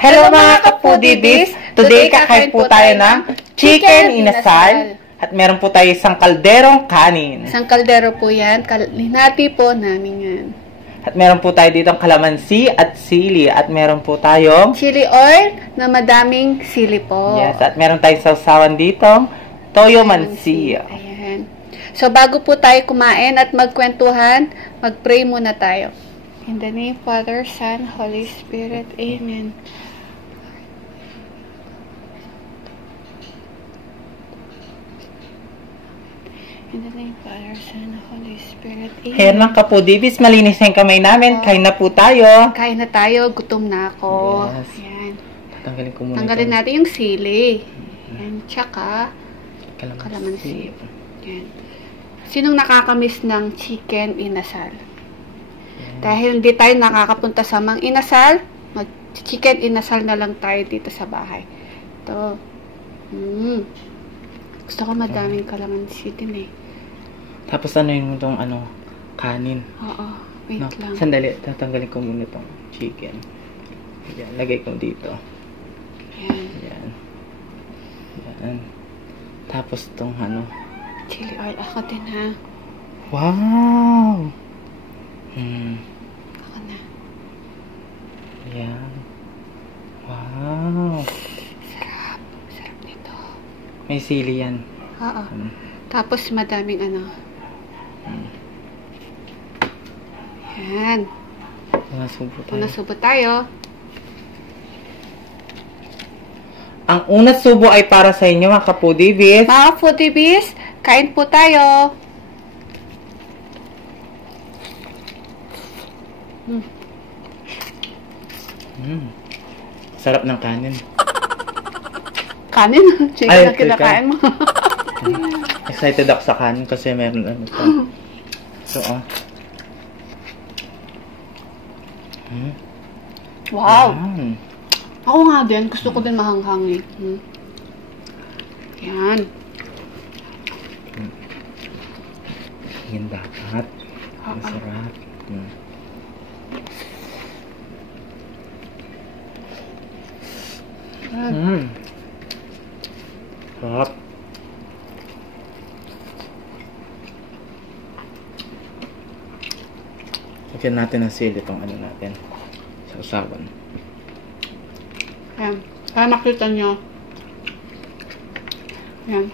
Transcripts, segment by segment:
Hello mga kapudibis! Today kakain po tayo ng chicken inasal. At meron po tayo isang kalderong kanin. Isang kaldero po yan. Hinati po namin yan. At meron po tayo dito kalamansi at sili. At meron po tayong chili oil na madaming sili po. yes, at meron tayong sausawan dito, toyo mansi. Ayan. So bago po tayo kumain at magkwentuhan, mag-pray muna tayo. In the name of Father, Son, Holy Spirit. Amen. In the name of Father, Son, Holy Spirit. Amen. Ayan mga kapudibis, malinis na yung kamay namin. Kain na po tayo. Kain na tayo. Gutom na ako. Yes. Ayan. Tanggalin ko muna Tanggalin ito. natin yung sili. Ayan. Tsaka kalamansi. Ayan. Sinong nakakamiss ng chicken inasal? Dahil hindi tayo nakakapunta sa Mang Inasal, mag-chicken inasal na lang tayo dito sa bahay. Ito. Gusto ko madaming kalamansi din eh. Tapos ano yun mo itong kanin. Oo. Wait No? lang. Sandali, tatanggalin ko muna itong chicken. Ayan, lagay ko dito. Ayan. Ayan. Ayan. Tapos itong Chili oil. Ako din ha. wow! Ako na. Ayan. Wow! Sarap. Sarap nito. May sili yan. Oo. Tapos madaming Ayan. Nasubo tayo. Nasubo tayo. Ang unat subo ay para sa inyo mga kapudibis. Mga foodibis, kain po tayo. Sarap ng kanin. Kanin? Chicken Ay, na kinakain mo. Excited ako sa kanin kasi meron ito. So, Wow! Yan. Ako nga din. Gusto ko din mahanghang eh. Yan. Yan dapat. Masarap. Sarap. Lagyan natin ng sili itong natin. Sausawan. Yan. Para makita nyo. Yan.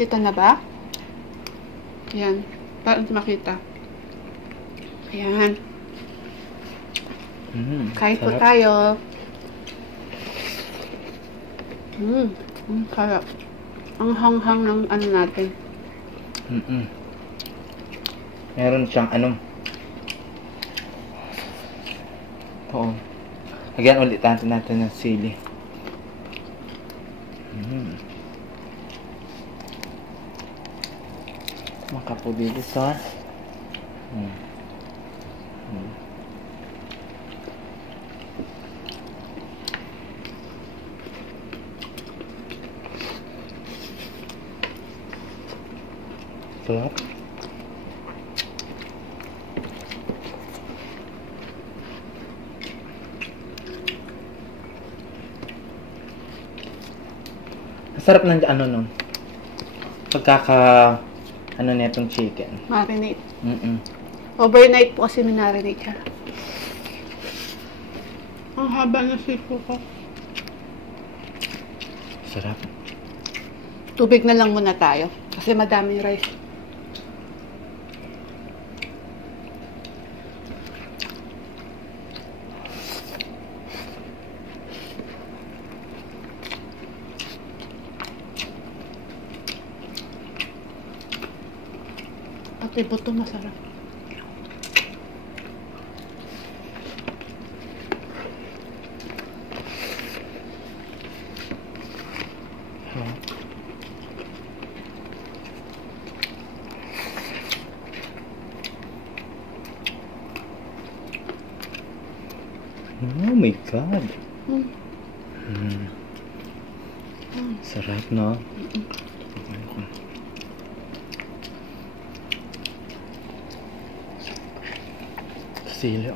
Kita na ba? Yan. Para makita. Ayan. Kain po sarap. tayo. Sarap. Ang hanghang ng natin. Meron siyang oo. Lagyan ulit natin ng sili. Makapubilis ha. Sarap. Sarap ng nun. Netong chicken. Marinate. Overnight po kasi minarinate siya. Ang haba na siko ko. Sarap. Tubig na lang muna tayo. Kasi madaming rice. Pati buto masarap. Oh my God. Sarap, no? Sili.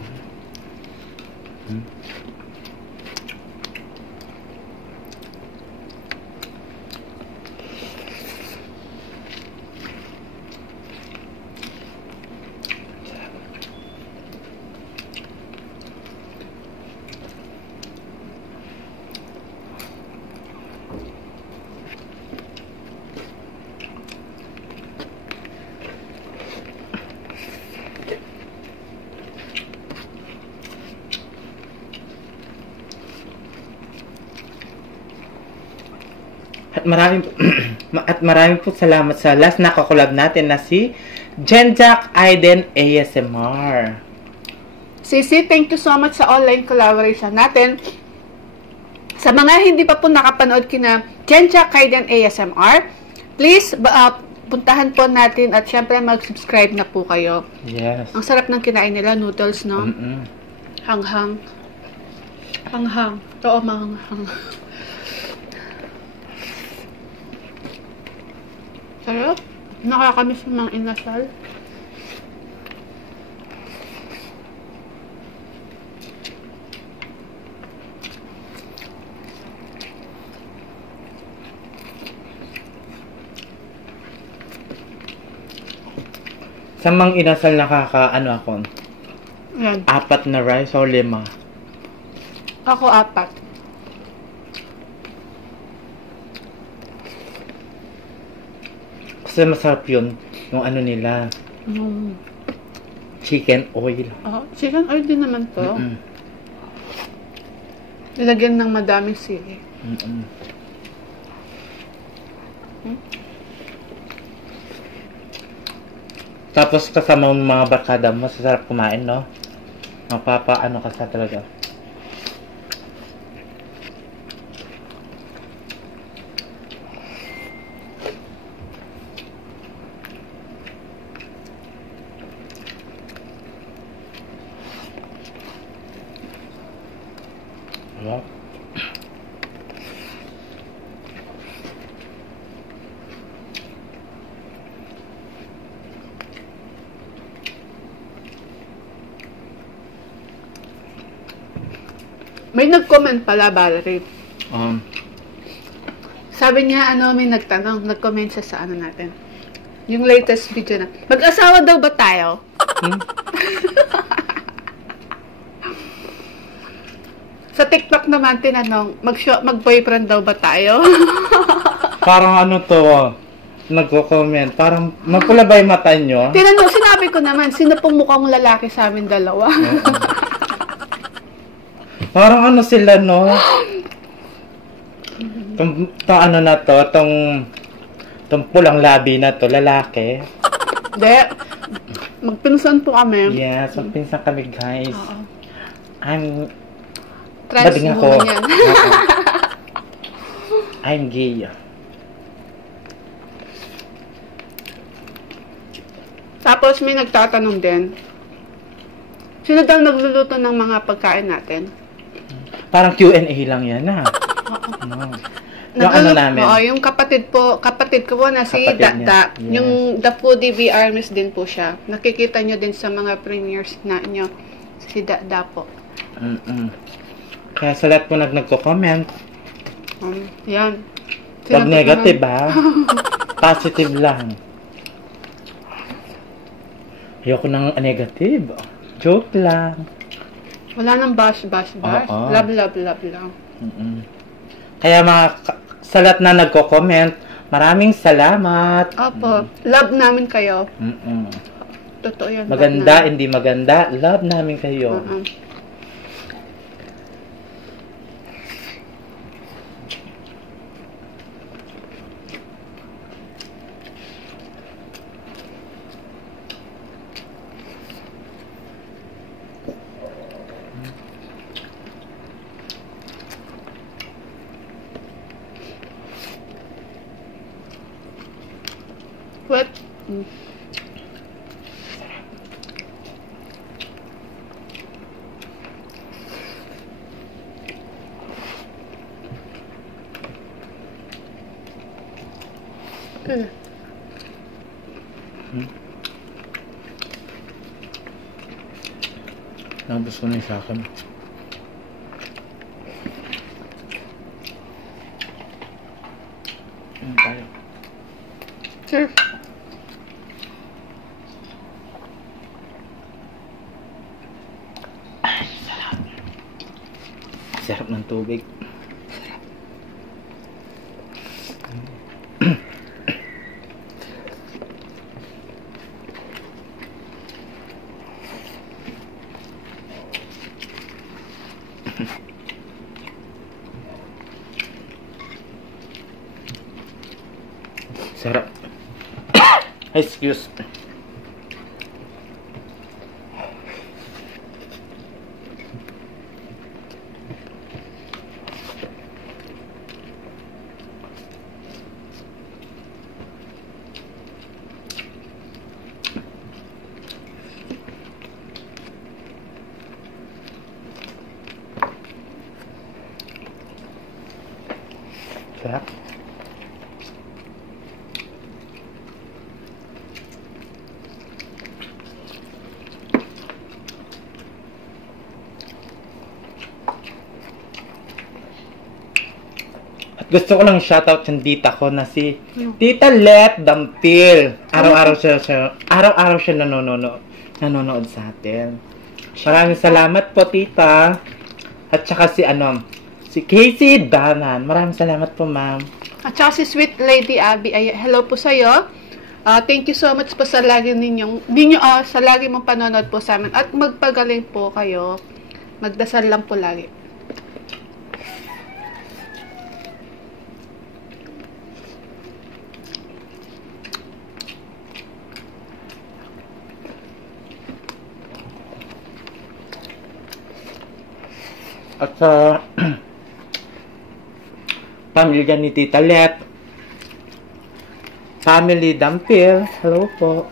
At marami po salamat sa last na kakulab natin na si Jenjack Aiden ASMR. Sisi, thank you so much sa online collaboration natin. Sa mga hindi pa po nakapanood kina Jenjack Aiden ASMR, please puntahan po natin at syempre mag-subscribe na po kayo. Yes. Ang sarap ng kinain nila, noodles, no? Hanghang. Hanghang. Oo, mahanghang. Sarap. Nakakamiss yung mga inasal. Sa mang inasal nakakaano ako? Yan. 4 na rice o 5? Ako 4. Kasi masarap yun. Yung ano nila. Chicken oil. Chicken oil din naman to. Nilagyan ng madaming sili. Tapos kasama yung mga barkada mo, masasarap kumain, no? Mapapaano ka sa talaga. Hello? May nag-comment pala, Valerie. Sabi niya, may nag-comment siya sa natin. Yung latest video na. Mag-asawa daw ba tayo? Sa TikTok naman tinanong, mag-boyfriend daw ba tayo? Parang ano to, nagko-comment. Parang mapula ba yung mata nyo? Tinanong, sinabi ko naman, sino pong mukhang lalaki sa amin dalawa? Parang ano sila, no? Itong ano na to, itong pulang labi na to, lalaki. Hindi. Magpinsan po kami. Yes, magpinsan kami, guys. I'm... Trans bading ako. Yan. I'm gay. Tapos may nagtatanong din, sino daw nagluluto ng mga pagkain natin? Parang Q&A lang yan, ha? Yung ano namin. Yung kapatid ko po na si Dada. Yes. Yung The Foodie VR Miss din po siya. Nakikita nyo din sa mga premieres na nyo. Si Dada po. Kaya sa lahat po nagko-comment. Yan. Huwag negative, ha? Positive lang. Ayoko ng negative. Joke lang. Wala nang bash. Love lang. Kaya sa lahat na nagko-comment, maraming salamat. Opo. Love namin kayo. Totoo yan. Maganda, hindi maganda. Love namin kayo. What? Nabos ko na yung sa akin. Tayo. Sure. Sarap ng tubig. Sarap. Excuse. Sarap. At gusto ko lang shoutout yung tita ko na si Tita Let Dampil. Araw-araw siya nanonood sa atin. Maraming salamat po, tita. At saka si Casey Danan. Maraming salamat po, ma'am. At saka si Sweet Lady Abby, ay hello po sa'yo. Thank you so much po sa lagi sa lagi mong panonood po sa amin. At magpagaling po kayo. Magdasal lang po lagi. At sa pamilya ni Tita Let, Family Dampil, hello po.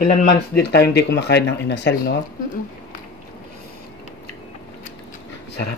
Ilan months din tayo hindi kumakain ng inasal, no? Sarap.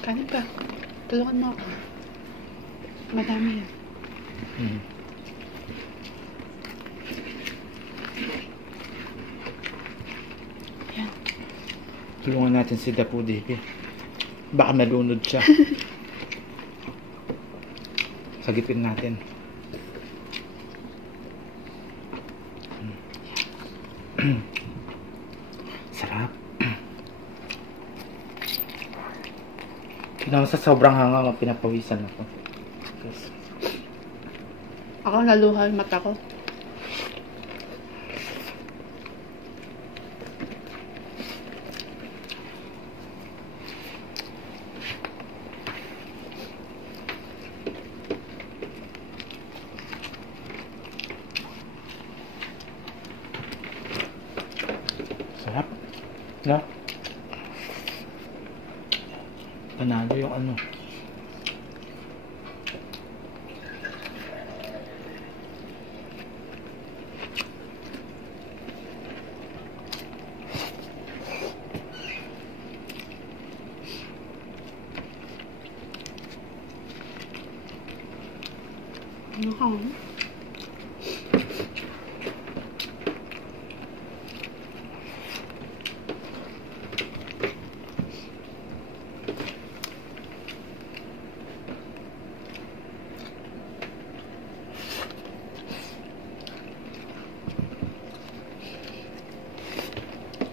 Kanin ka. Tulungan mo ako. Madami yan. Yan. Tulungan natin si Dapo Divi. Baka malunod siya. Sagitin natin. Sarap. Sa sobrang hanga, pinapawisan ako. Yes. Ako naluha yung mata ko. Sarap. No? Panalo yung ano.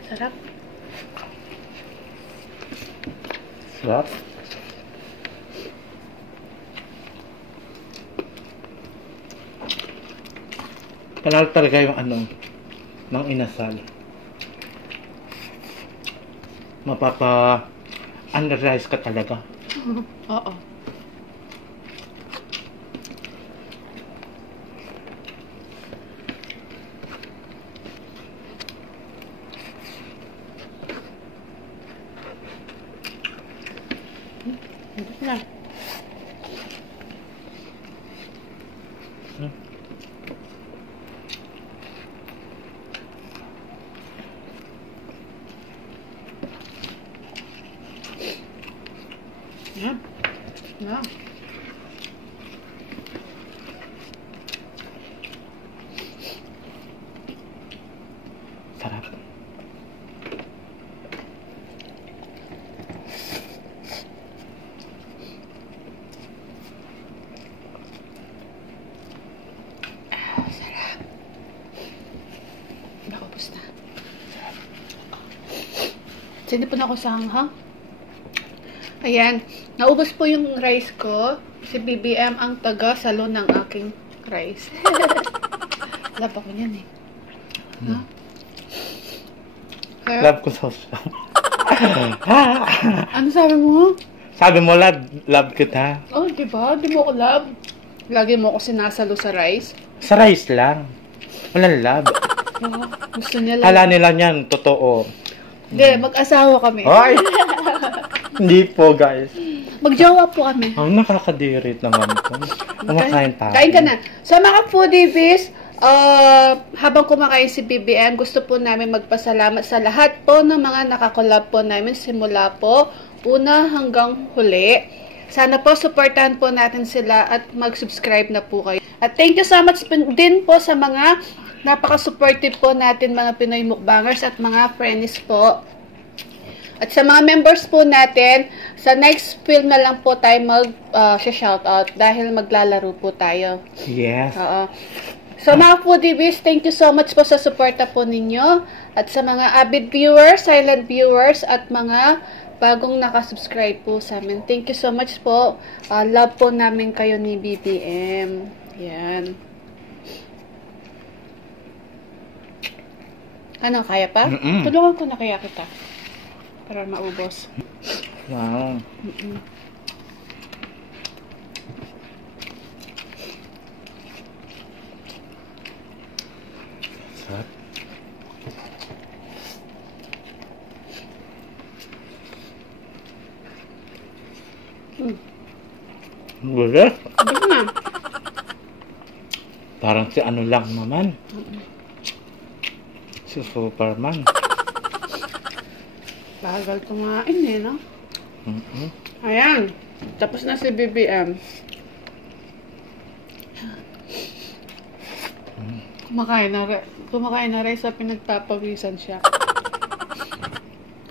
Sarap. Sarap. Panalo talaga yung ano ng inasal. Underrise ka talaga. Oo. Na. Yan. Yan. Sarap. Sarap. Nakapos na. Hindi pa na ako sa hanghang. Ayan. Naubos po yung rice ko. Si BBM ang taga-salo ng aking rice. Love ako niyan eh. Huh? Kaya, Love ko sauce. ano sabi mo? Sabi mo, love kita. Oh, diba? Di mo ko love. Lagi mo ako sinasalo sa rice. Sa rice lang. Walang love. Oh, gusto niya Kala lang. nila niyan, totoo. Hindi, mag-asawa kami. Ay! Hindi po, guys. Magjowa po kami. Ang nakakadirit naman po. Kumakain tayo. Kain ka na. So mga foodies, habang kumakain si BBM, gusto po namin magpasalamat sa lahat po ng mga nakakolab po namin simula po, una hanggang huli. Sana po, supportahan po natin sila at mag-subscribe na po kayo. At thank you so much din po sa mga napaka-supportive po natin mga Pinoy mukbangers at mga friends po. At sa mga members po natin, sa next film na lang po tayo mag-shoutout dahil maglalaro po tayo. Yes. So mga foodies, thank you so much po sa suporta po ninyo. At sa mga avid viewers, silent viewers, at mga bagong nakasubscribe po sa amin. Thank you so much po. Love po namin kayo ni BBM. Yan. Ano, kaya pa? Tulungan ko na kaya kita. Para maubos. Wow. Sarap. Wala. Sabi na. Parang si ano lang naman. Si Superman. Bagal kumain eh, no? Ayan. Tapos na si BBM. Kumakain na rin sa pinagpapawisan siya.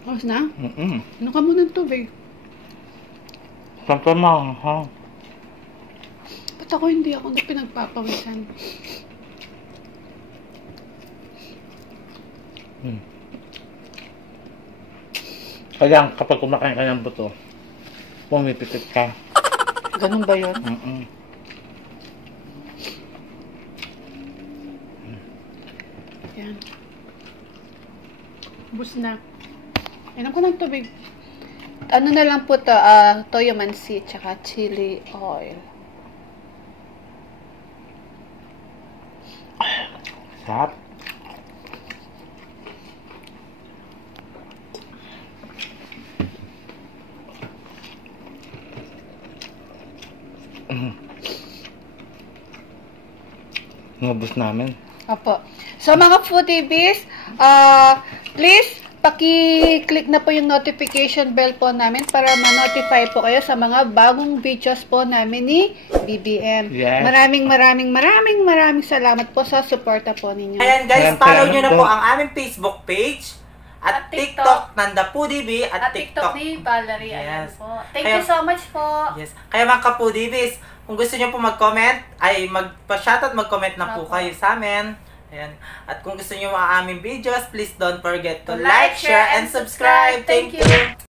Tapos na? Ano ka muna ng tubig? Siyempre mahal. Ba't ako hindi ako na pinagpapawisan? Kaya kapag kumakain ka ng buto, pumipipit ka. Ganun ba yun? Yan. Bus na. Inom ko ng tubig. Ano na lang po to, toyo mansi, tsaka chili oil. Sarap. Nubos namin. Opo. So, mga foodies, please, paki-click na po yung notification bell po namin para ma-notify po kayo sa mga bagong videos po namin ni BBM. Yes. Maraming salamat po sa suporta po ninyo. Ayan guys, follow nyo na po ang aming Facebook page at TikTok ng The Foodie at TikTok ni Valerie. Ayan po. Thank you so much po. Yes. Kaya mga ka-Foodies, kung gusto nyo po mag-comment, ay magpa-shoutout, mag-comment na po kayo sa amin. Ayan. At kung gusto nyo ang aming videos, please don't forget to like, share, and subscribe. Thank you!